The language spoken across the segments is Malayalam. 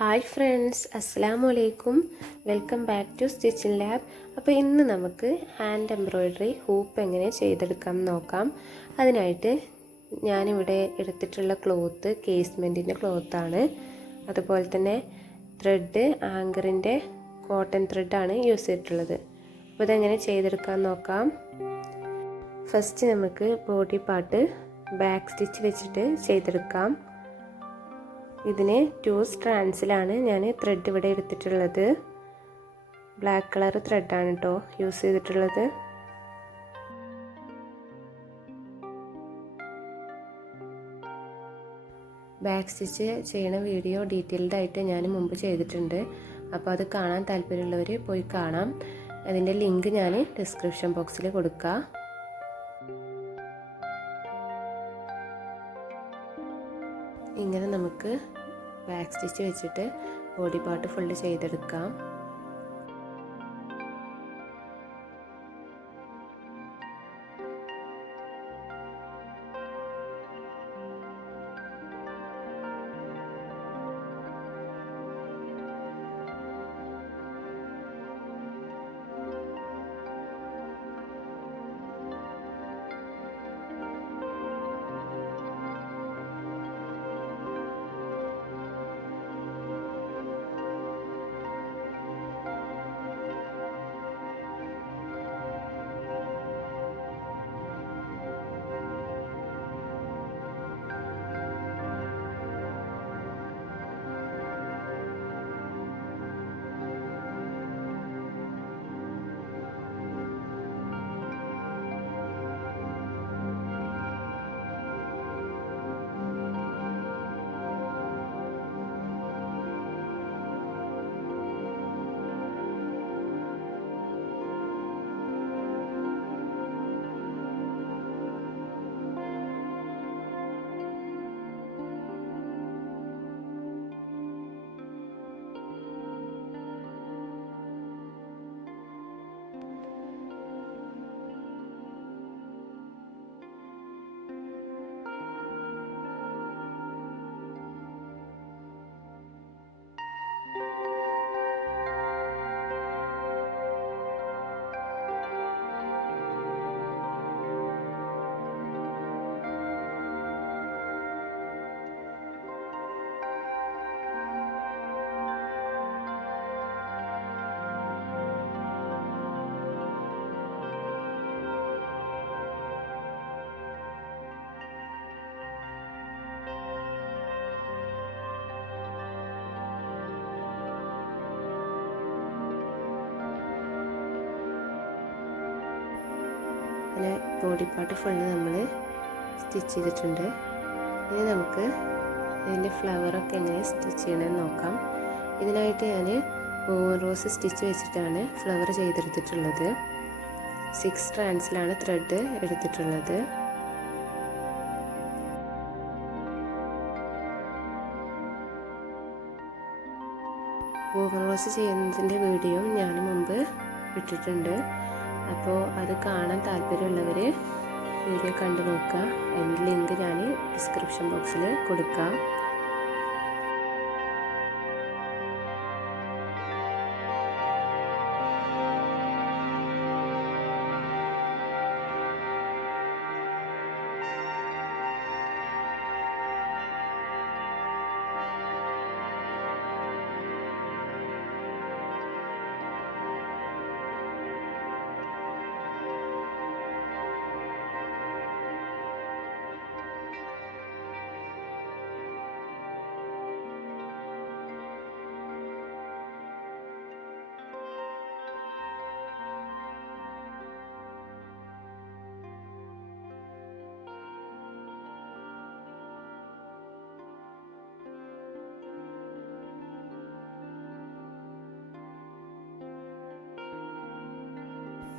ഹായ് ഫ്രണ്ട്സ്, അസ്സലാമു അലൈക്കും. Welcome back to stitching lab. അപ്പോൾ ഇന്ന് നമുക്ക് ഹാൻഡ് എംബ്രോയ്ഡറി ഹൂപ്പ് എങ്ങനെ ചെയ്തെടുക്കാം നോക്കാം. അതിനായിട്ട് ഞാനിവിടെ എടുത്തിട്ടുള്ള ക്ലോത്ത് കേസ്മെൻറ്റിൻ്റെ ക്ലോത്താണ്. അതുപോലെ തന്നെ ത്രെഡ് ആങ്കറിൻ്റെ കോട്ടൺ ത്രെഡാണ് യൂസ് ചെയ്തിട്ടുള്ളത്. അപ്പോൾ ഇതെങ്ങനെ ചെയ്തെടുക്കാൻ നോക്കാം. ഫസ്റ്റ് നമുക്ക് ബോഡി പാർട്ട് ബാക്ക് സ്റ്റിച്ച് വെച്ചിട്ട് ചെയ്തെടുക്കാം. ഇതിന് 2 സ്ട്രാൻഡ്സിലാണ് ഞാൻ ത്രെഡ് ഇവിടെ എടുത്തിട്ടുള്ളത്. ബ്ലാക്ക് കളർ ത്രെഡാണ് കേട്ടോ യൂസ് ചെയ്തിട്ടുള്ളത്. ബാക്ക് സ്റ്റിച്ച് ചെയ്യണ വീഡിയോ ഡീറ്റെയിൽഡ് ആയിട്ട് ഞാൻ മുമ്പ് ചെയ്തിട്ടുണ്ട്. അപ്പോൾ അത് കാണാൻ താല്പര്യമുള്ളവർ പോയി കാണാം. അതിൻ്റെ ലിങ്ക് ഞാൻ ഡിസ്ക്രിപ്ഷൻ ബോക്സിൽ കൊടുക്കാം. ഇങ്ങനെ നമുക്ക് ബാക്ക് സ്റ്റിച്ച് വെച്ചിട്ട് ബോഡി പാർട്ട് ഫുള്ള് ചെയ്തെടുക്കാം. അങ്ങനെ ബോഡി പാർട്ട് ഫുള്ള് നമ്മൾ സ്റ്റിച്ച് ചെയ്തിട്ടുണ്ട്. ഇനി നമുക്ക് ഇതിൻ്റെ ഫ്ലവറൊക്കെ എങ്ങനെ സ്റ്റിച്ച് ചെയ്യണമെന്ന് നോക്കാം. ഇതിനായിട്ട് ഞാൻ റോസ് സ്റ്റിച്ച് വെച്ചിട്ടാണ് ഫ്ലവർ ചെയ്തെടുത്തിട്ടുള്ളത്. 6 സ്ട്രാൻഡ്സിലാണ് ത്രെഡ് എടുത്തിട്ടുള്ളത്. റോസ് ചെയ്യുന്നതിൻ്റെ വീഡിയോ ഞാൻ മുമ്പ് ഇട്ടിട്ടുണ്ട്. അപ്പോൾ അത് കാണാൻ താല്പര്യമുള്ളവർ വീഡിയോ കണ്ടു നോക്കുക. അതിൻ്റെ ലിങ്ക് ഞാൻ ഡിസ്ക്രിപ്ഷൻ ബോക്സിൽ കൊടുക്കാം.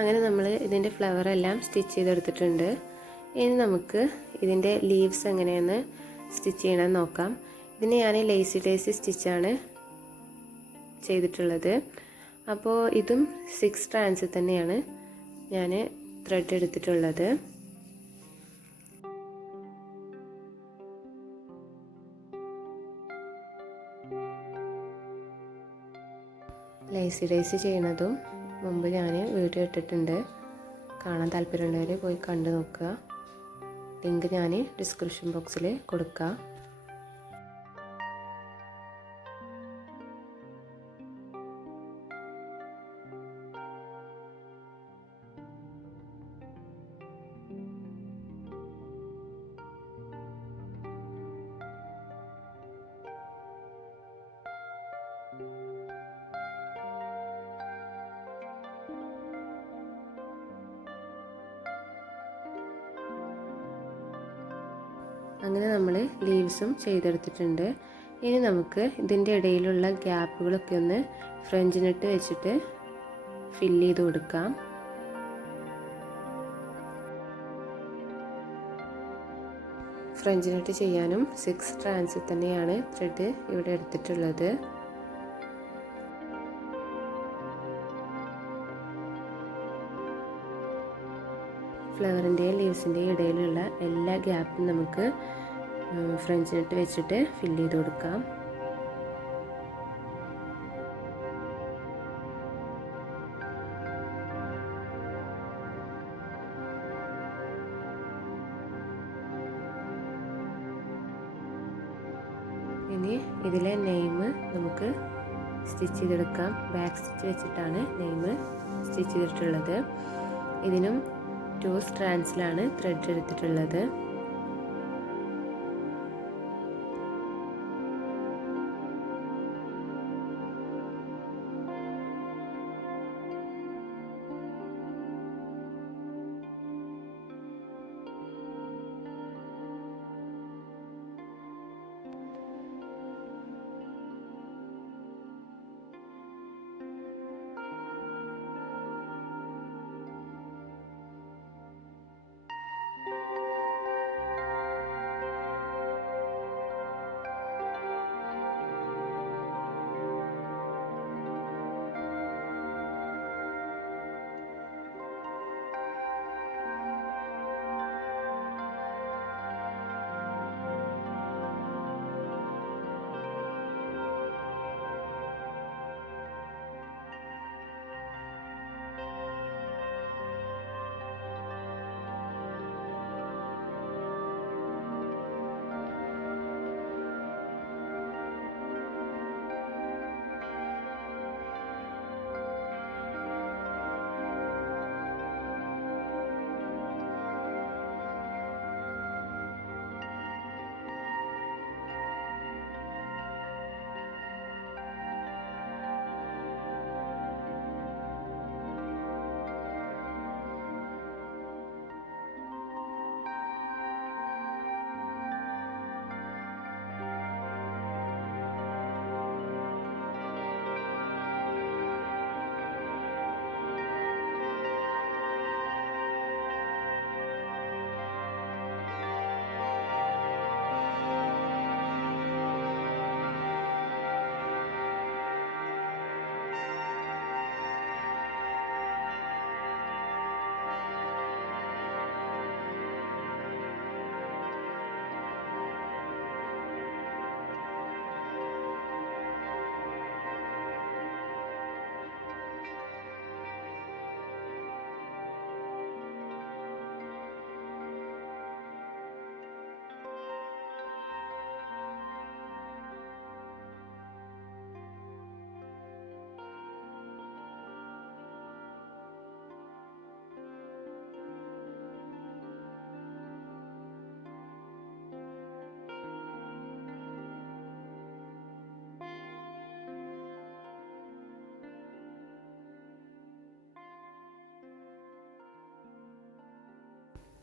അങ്ങനെ നമ്മൾ ഇതിൻ്റെ ഫ്ലവർ എല്ലാം സ്റ്റിച്ച് ചെയ്തെടുത്തിട്ടുണ്ട്. ഇനി നമുക്ക് ഇതിൻ്റെ ലീവ്സ് എങ്ങനെയാണ് സ്റ്റിച്ച് ചെയ്യണമെന്ന് നോക്കാം. ഇതിന് ഞാൻ ലേസി ഡേസി സ്റ്റിച്ചാണ് ചെയ്തിട്ടുള്ളത്. അപ്പോൾ ഇതും 6 സ്ട്രാൻഡ്സിൽ തന്നെയാണ് ഞാൻ ത്രെഡ് എടുത്തിട്ടുള്ളത്. ലേസി ഡേയ്സ് ചെയ്യണതും മുമ്പ് ഞാൻ വീഡിയോ ഇട്ടിട്ടുണ്ട്. കാണാൻ താല്പര്യമുള്ളവർ പോയി കണ്ടു നോക്കുക. ലിങ്ക് ഞാൻ ഡിസ്ക്രിപ്ഷൻ ബോക്സിൽ കൊടുക്കാം. അങ്ങനെ നമ്മൾ ലീവ്സും ചെയ്തെടുത്തിട്ടുണ്ട്. ഇനി നമുക്ക് ഇതിൻ്റെ ഇടയിലുള്ള ഗ്യാപ്പുകളൊക്കെ ഒന്ന് ഫ്രഞ്ച് നെറ്റ് വെച്ചിട്ട് ഫില്ല് ചെയ്ത് കൊടുക്കാം. ഫ്രഞ്ച് നെറ്റ് ചെയ്യാനും 6 സ്ട്രാൻഡ്സിൽ തന്നെയാണ് ത്രെഡ് ഇവിടെ എടുത്തിട്ടുള്ളത്. ഫ്ലവറിൻ്റെയും ലീവ്സിൻ്റെയും ഇടയിലുള്ള എല്ലാ ഗ്യാപ്പും നമുക്ക് ഫ്രഞ്ച് നെറ്റ് വെച്ചിട്ട് ഫില്ല് ചെയ്ത് കൊടുക്കാം. ഇനി ഇതിലെ നെയിം നമുക്ക് സ്റ്റിച്ച് ചെയ്തെടുക്കാം. ബാക്ക് സ്റ്റിച്ച് വെച്ചിട്ടാണ് നെയിം സ്റ്റിച്ച് ചെയ്തിട്ടുള്ളത്. ഇതിനും 2 സ്ട്രാൻഡ്സിലാണ് ത്രെഡ് എടുത്തിട്ടുള്ളത്.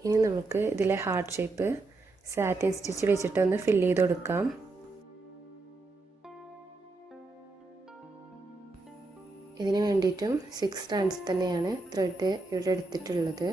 ഇനി നമുക്ക് ഇതിലെ ഹാർട്ട് ഷേപ്പ് സാറ്റിൻ സ്റ്റിച്ച് വെച്ചിട്ടൊന്ന് ഫില്ല് ചെയ്ത് കൊടുക്കാം. ഇതിന് വേണ്ടിയിട്ടും 6 സ്ട്രാൻഡ്സ് തന്നെയാണ് ത്രെഡ് ഇവിടെ എടുത്തിട്ടുള്ളത്.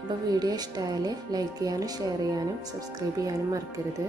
അപ്പോൾ വീഡിയോ ഇഷ്ടമായാൽ ലൈക്ക് ചെയ്യാനും ഷെയർ ചെയ്യാനും സബ്സ്ക്രൈബ് ചെയ്യാനും മറക്കരുത്.